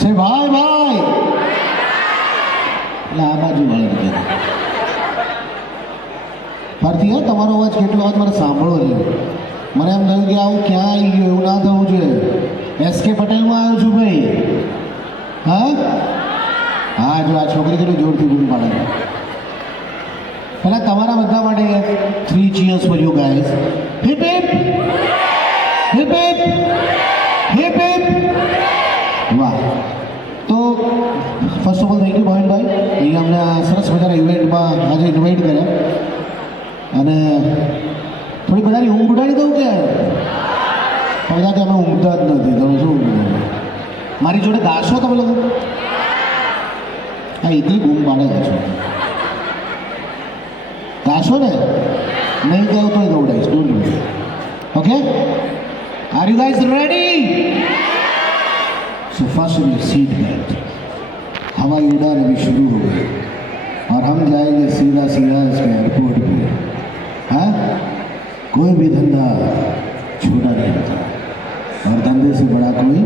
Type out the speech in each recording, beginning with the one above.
સે ભાઈ ભાઈ એટલે આ બાજુ વાળા કે ફરતી હો તમારો અવાજ કેટલો અવાજ મારે સાંભળવો છે. મને એમ થયું કે આવું ક્યાં આવી ગયું એવું ના થવું જોઈએ. એસકે પટેલમાં આવ્યો છું ભાઈ. હા હા જો આ છોકરી કેટલું જોરથી બૂમ પાડે છે. પહેલાં તમારા બધા માટે 3 cheers for you guys. Hip hip hip hip hip hip. વાહ. તો first of all thank you Bhavinbhai, અહીંયા અમને આ સરસ મજાના ઇવેન્ટમાં આજે ઇન્વાઇટ કર્યા અને થોડી બધાની ઊંઘ ઉડાડી દઉં કે બધા કે અમે ઊંઘતા જ નથી. તમે શું મારી જોડે ગાશો તમે લોકો? હા એટલી બૂમ પાડે છો. ગાશો ને? નહીં ગાવ તો ગવડાઈશ. Don't worry. Okay, are you guys ready? So fasten your seat belt. हवाई उड़ान अभी शुरू हो गई और हम जाएंगे सीधा सीधा इसके एयरपोर्ट पे. हाँ, कोई भी धंधा छोटा नहीं होता और धंधे से बड़ा कोई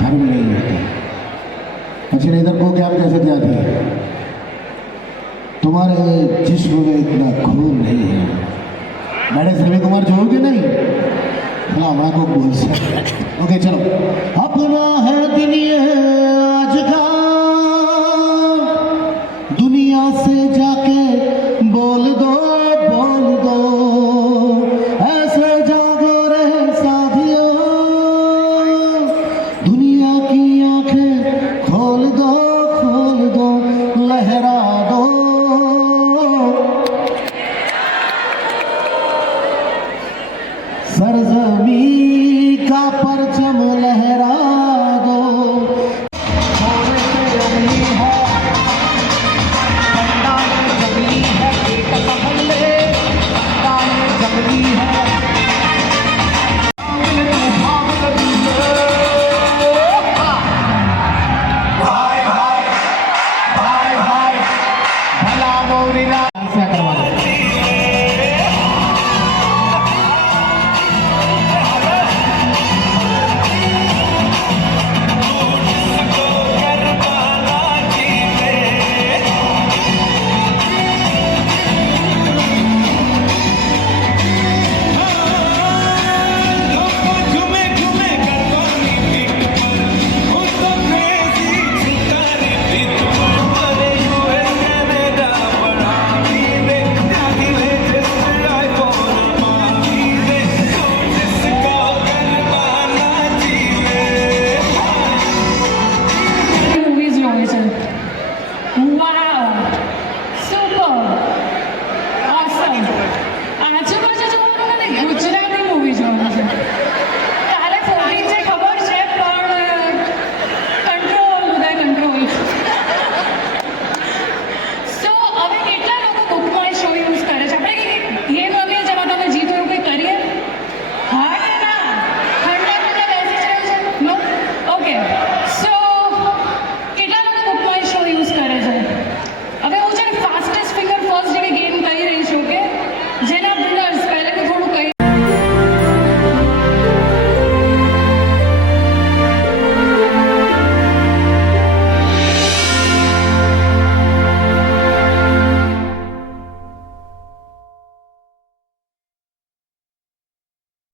धर्म नहीं होता. अच्छा इधर को क्या कैसे क्या थी? तुम्हारे जिस्म में इतना खून नहीं है. मैंने रवि कुमार जोगे नहीं? हाँ हमारा को बोल सकते. ओके चलो. अपना है